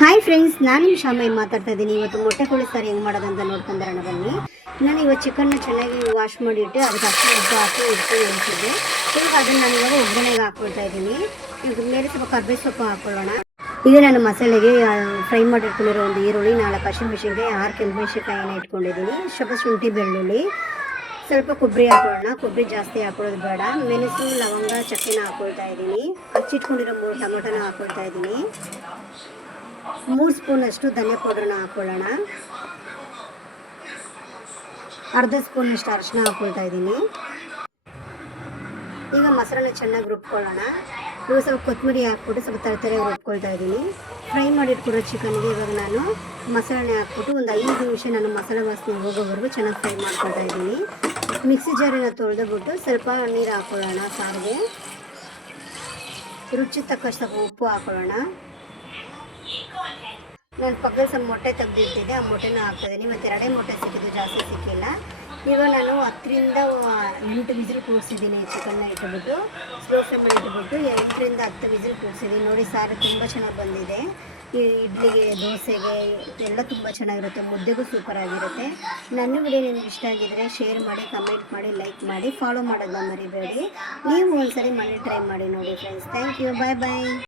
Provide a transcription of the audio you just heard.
Hi friends, ನಾನು ಶಾಮೈ ಮಾತಾಡ್ತಾ ಇದ್ದೀನಿ. ಇವತ್ತು ಮೊಟ್ಟೆ ಕೋಳಿ ಸಾರು ಹೆಂಗೆ ಮಾಡೋದಂತ ನೋಡ್ಕೊಂಬರೋಣ ಬನ್ನಿ. ನಾನು ಇವತ್ತು ಚಿಕನ್ನ ಚೆನ್ನಾಗಿ ವಾಶ್ ಮಾಡಿಟ್ಟು ಅದಕ್ಕೆ ಅಷ್ಟು ಉಪ್ಪು ಹಾಕಿ ಇಟ್ಕೊಂಡು ಇಳಿಸಿದ್ದೆ. ಈಗ ಅದನ್ನು ನಾನು ಇವಾಗ ಒಗ್ಗರಣೆಗೆ ಹಾಕ್ಕೊಳ್ತಾ ಇದ್ದೀನಿ. ಈಗ ಮೇಲೆ ಸ್ವಲ್ಪ ಕರ್ಬೇವು ಸೊಪ್ಪು ಹಾಕ್ಕೊಳ್ಳೋಣ. ಈಗ ನಾನು ಮಸಾಲೆಗೆ ಫ್ರೈ ಮಾಡಿಟ್ಕೊಂಡಿರೋ ಒಂದು ಈರುಳ್ಳಿ, 4 ಹಸಿಮೆಣಸಿನ್ಕಾಯಿ, 6 ಕೆಂಪುಮೆಣಸಿನ್ಕಾಯಿನ ಇಟ್ಕೊಂಡಿದ್ದೀನಿ. ಸ್ವಲ್ಪ ಶುಂಠಿ, ಬೆಳ್ಳುಳ್ಳಿ, ಸ್ವಲ್ಪ ಕೊಬ್ಬರಿ ಹಾಕೊಳ್ಳೋಣ. ಕೊಬ್ಬರಿ ಜಾಸ್ತಿ ಹಾಕೊಳ್ಳೋದು ಬೇಡ. ಮೆಣಸು, ಲವಂಗ, ಚಕ್ಕೆನ ಹಾಕ್ಕೊಳ್ತಾ ಇದ್ದೀನಿ. ಹಚ್ಚಿಟ್ಕೊಂಡಿರೋ 3 ಟೊಮೊಟೊನ ಹಾಕ್ಕೊಳ್ತಾ ಇದ್ದೀನಿ. 3 ಸ್ಪೂನಷ್ಟು ಧನಿಯಾ ಪೌಡ್ರನ್ನ ಹಾಕ್ಕೊಳ್ಳೋಣ. ಅರ್ಧ ಸ್ಪೂನಷ್ಟು ಅರಿಶಿನ ಹಾಕ್ಕೊಳ್ತಾ ಇದ್ದೀನಿ. ಈಗ ಮೊಸರನ್ನ ಚೆನ್ನಾಗಿ ರುಬ್ಕೊಳ್ಳೋಣ. ಇವಾಗ ಸ್ವಲ್ಪ ಕೊತ್ತಂಬರಿ ಹಾಕ್ಬಿಟ್ಟು ಸ್ವಲ್ಪ ತರತರೆ ರುಬ್ಕೊಳ್ತಾ ಇದ್ದೀನಿ. ಫ್ರೈ ಮಾಡಿಟ್ಕೊಡೋ ಚಿಕನ್ಗೆ ಇವಾಗ ನಾನು ಮಸಾಲೆ ಹಾಕ್ಬಿಟ್ಟು ಒಂದು 5 ನಿಮಿಷ ನಾನು ಮಸಾಲೆ ವಾಸನೆ ಹೋಗೋವರೆಗೂ ಚೆನ್ನಾಗಿ ಫ್ರೈ ಮಾಡ್ಕೊಳ್ತಾ ಇದ್ದೀನಿ. ಮಿಕ್ಸಿ ಜಾರನ್ನ ತೊಳೆದ್ಬಿಟ್ಟು ಸ್ವಲ್ಪ ನೀರು ಹಾಕ್ಕೊಳ್ಳೋಣ. ಸಾರಿಗೆ ರುಚಿ ತಕ್ಕಷ್ಟು ಉಪ್ಪು ಹಾಕ್ಕೊಳ್ಳೋಣ. ನಾನು ಪಕ್ಕದಲ್ಲಿ ಸ್ವಲ್ಪ ಮೊಟ್ಟೆ ತೆಗೆದಿಟ್ಟಿದ್ದೆ, ಆ ಮೊಟ್ಟೆನ ಹಾಕ್ತಾಯಿದ್ದೀನಿ. ಮತ್ತು 2 ಮೊಟ್ಟೆ ಸಿಕ್ಕಿದ್ದು, ಜಾಸ್ತಿ ಸಿಕ್ಕಿಲ್ಲ. ಇವಾಗ ನಾನು 10ರಿಂದ 8 ವಿಸಿಲ್ ಕೂರಿಸಿದ್ದೀನಿ. ಚಿಕನ್ನ ಇಟ್ಬಿಟ್ಟು ಸ್ಲೋ ಫ್ಲೇಮಲ್ಲಿ ಇಟ್ಬಿಟ್ಟು 8ರಿಂದ 10 ವಿಸಿಲ್ ಕೂರಿಸಿದ್ದೀನಿ. ನೋಡಿ, ಸಾರು ತುಂಬ ಚೆನ್ನಾಗಿ ಬಂದಿದೆ. ಈ ಇಡ್ಲಿಗೆ, ದೋಸೆಗೆ ಎಲ್ಲ ತುಂಬ ಚೆನ್ನಾಗಿರುತ್ತೆ. ಮುದ್ದೆಗೂ ಸೂಪರಾಗಿರುತ್ತೆ. ನನ್ನ ವಿಡಿಯೋ ನಿಮ್ಗೆ ಇಷ್ಟ ಆಗಿದರೆ ಶೇರ್ ಮಾಡಿ, ಕಮೆಂಟ್ ಮಾಡಿ, ಲೈಕ್ ಮಾಡಿ, ಫಾಲೋ ಮಾಡೋದನ್ನ ಮರಿಬೇಡಿ. ನೀವು ಒಂದ್ಸರಿ ಮನೆ ಟ್ರೈ ಮಾಡಿ ನೋಡಿ friends. Thank you. Bye bye.